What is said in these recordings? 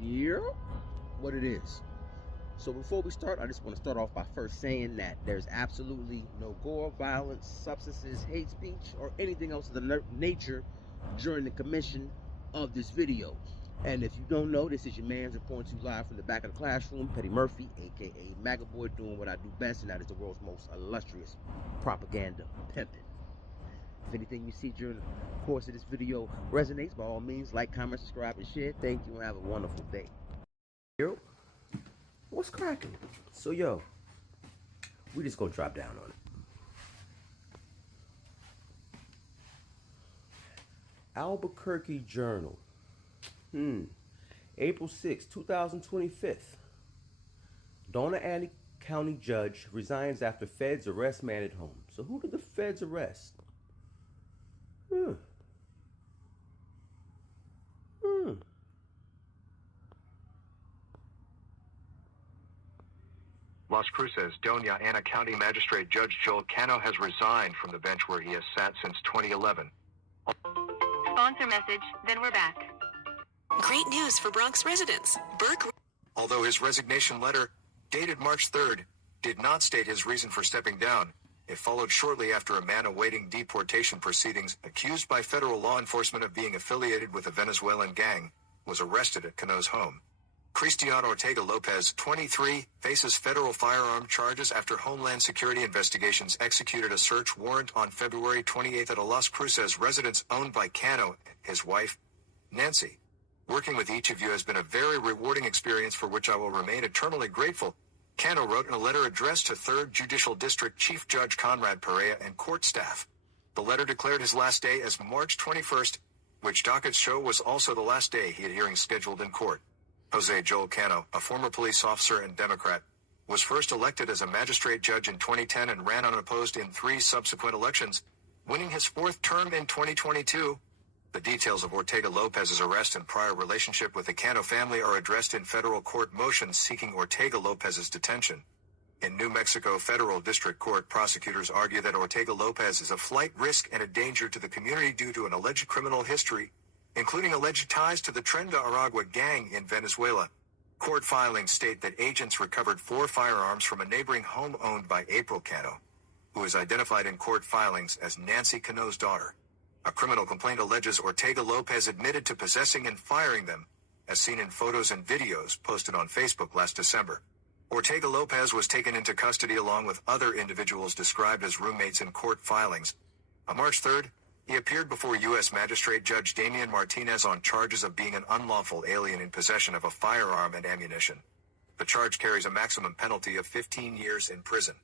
Yeah, what it is. So before we start, I just want to start off by first saying that there's absolutely no gore, violence, substances, hate speech, or anything else of the nature during the commission of this video. And if you don't know, this is your man's reporting to you live from the back of the classroom, Petty Murphy, aka MAGA Boy, doing what I do best, and that is the world's most illustrious propaganda pimping. If anything you see during the course of this video resonates, by all means, like, comment, subscribe, and share. Thank you, and have a wonderful day. Yo, what's cracking? So, yo, we just gonna drop down on it. Albuquerque Journal. April 6, 2025. Donna Annie County judge resigns after feds arrest man at home. So who did the feds arrest? Las Cruces, Doña Ana County Magistrate Judge Joel Cano has resigned from the bench where he has sat since 2011. Sponsor message, then we're back. Great news for Bronx residents. Burke. Although his resignation letter, dated March 3rd, did not state his reason for stepping down, it followed shortly after a man awaiting deportation proceedings, accused by federal law enforcement of being affiliated with a Venezuelan gang, was arrested at Cano's home. Cristian Ortega Lopez, 23, faces federal firearm charges after Homeland Security investigations executed a search warrant on February 28 at a Las Cruces residence owned by Cano and his wife, Nancy. Working with each of you has been a very rewarding experience for which I will remain eternally grateful, Cano wrote in a letter addressed to 3rd Judicial District Chief Judge Conrad Perea and court staff. The letter declared his last day as March 21st, which dockets show was also the last day he had hearings scheduled in court. Jose Joel Cano, a former police officer and Democrat, was first elected as a magistrate judge in 2010 and ran unopposed in 3 subsequent elections, winning his 4th term in 2022. The details of Ortega Lopez's arrest and prior relationship with the Cano family are addressed in federal court motions seeking Ortega Lopez's detention. In New Mexico Federal District Court, prosecutors argue that Ortega Lopez is a flight risk and a danger to the community due to an alleged criminal history, including alleged ties to the Tren de Aragua gang in Venezuela. Court filings state that agents recovered 4 firearms from a neighboring home owned by April Cano, who is identified in court filings as Nancy Cano's daughter. A criminal complaint alleges Ortega Lopez admitted to possessing and firing them, as seen in photos and videos posted on Facebook last December. Ortega Lopez was taken into custody along with other individuals described as roommates in court filings. On March 3rd, he appeared before U.S. Magistrate Judge Damian Martinez on charges of being an unlawful alien in possession of a firearm and ammunition. The charge carries a maximum penalty of 15 years in prison.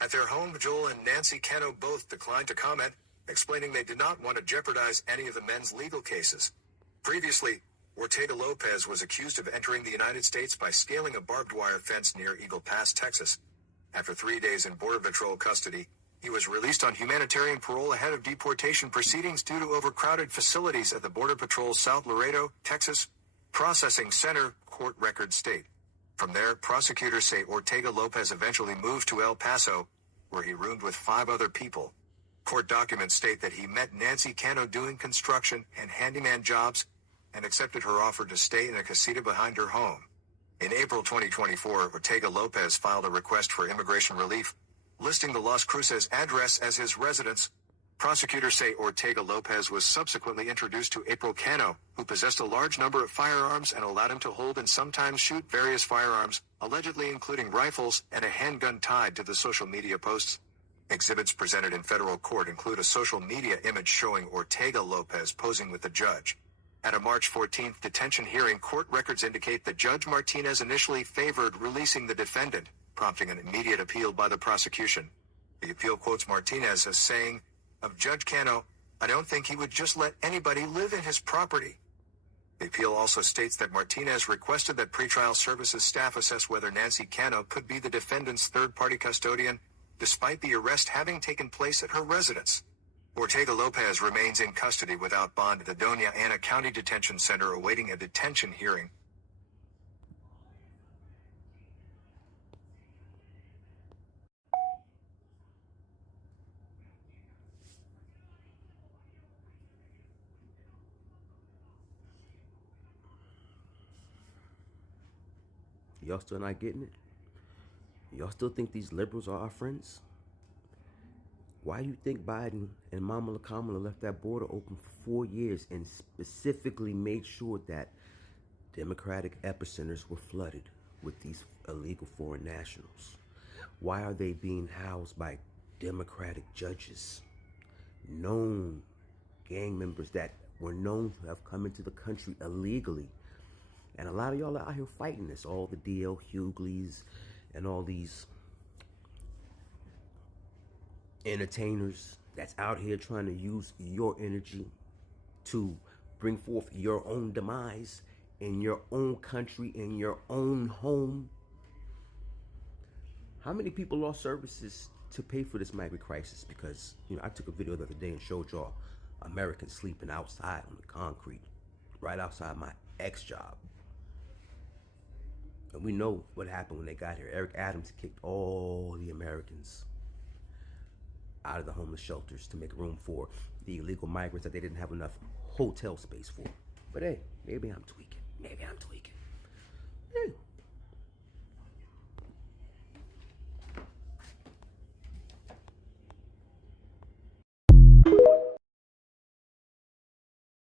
At their home, Joel and Nancy Cano both declined to comment, explaining they did not want to jeopardize any of the men's legal cases. Previously, Ortega Lopez was accused of entering the United States by scaling a barbed wire fence near Eagle Pass, Texas. After 3 days in Border Patrol custody, he was released on humanitarian parole ahead of deportation proceedings due to overcrowded facilities at the Border Patrol's South Laredo, Texas, Processing Center, court records state. From there, prosecutors say Ortega Lopez eventually moved to El Paso, where he roomed with 5 other people. Court documents state that he met Nancy Cano doing construction and handyman jobs and accepted her offer to stay in a casita behind her home. In April 2024, Ortega Lopez filed a request for immigration relief, listing the Las Cruces address as his residence. Prosecutors say Ortega Lopez was subsequently introduced to April Cano, who possessed a large number of firearms and allowed him to hold and sometimes shoot various firearms, allegedly including rifles and a handgun tied to the social media posts. Exhibits presented in federal court include a social media image showing Ortega Lopez posing with the judge. At a March 14th detention hearing, court records indicate that Judge Martinez initially favored releasing the defendant, prompting an immediate appeal by the prosecution. The appeal quotes Martinez as saying, of Judge Cano, "I don't think he would just let anybody live in his property." The appeal also states that Martinez requested that pretrial services staff assess whether Nancy Cano could be the defendant's third-party custodian, despite the arrest having taken place at her residence. Ortega Lopez remains in custody without bond at the Doña Ana County Detention Center awaiting a detention hearing. Y'all still not getting it? Y'all still think these liberals are our friends? Why do you think Biden and Kamala left that border open for 4 years and specifically made sure that Democratic epicenters were flooded with these illegal foreign nationals? Why are they being housed by Democratic judges, known gang members that were known to have come into the country illegally? And a lot of y'all are out here fighting this, all the D.L. Hugleys and all these entertainers that's out here trying to use your energy to bring forth your own demise in your own country, in your own home. How many people lost services to pay for this migrant crisis? Because, I took a video the other day and showed y'all Americans sleeping outside on the concrete, right outside my ex-job. And we know what happened when they got here. Eric Adams kicked all the Americans out of the homeless shelters to make room for the illegal migrants that they didn't have enough hotel space for. But hey, maybe I'm tweaking. Hey.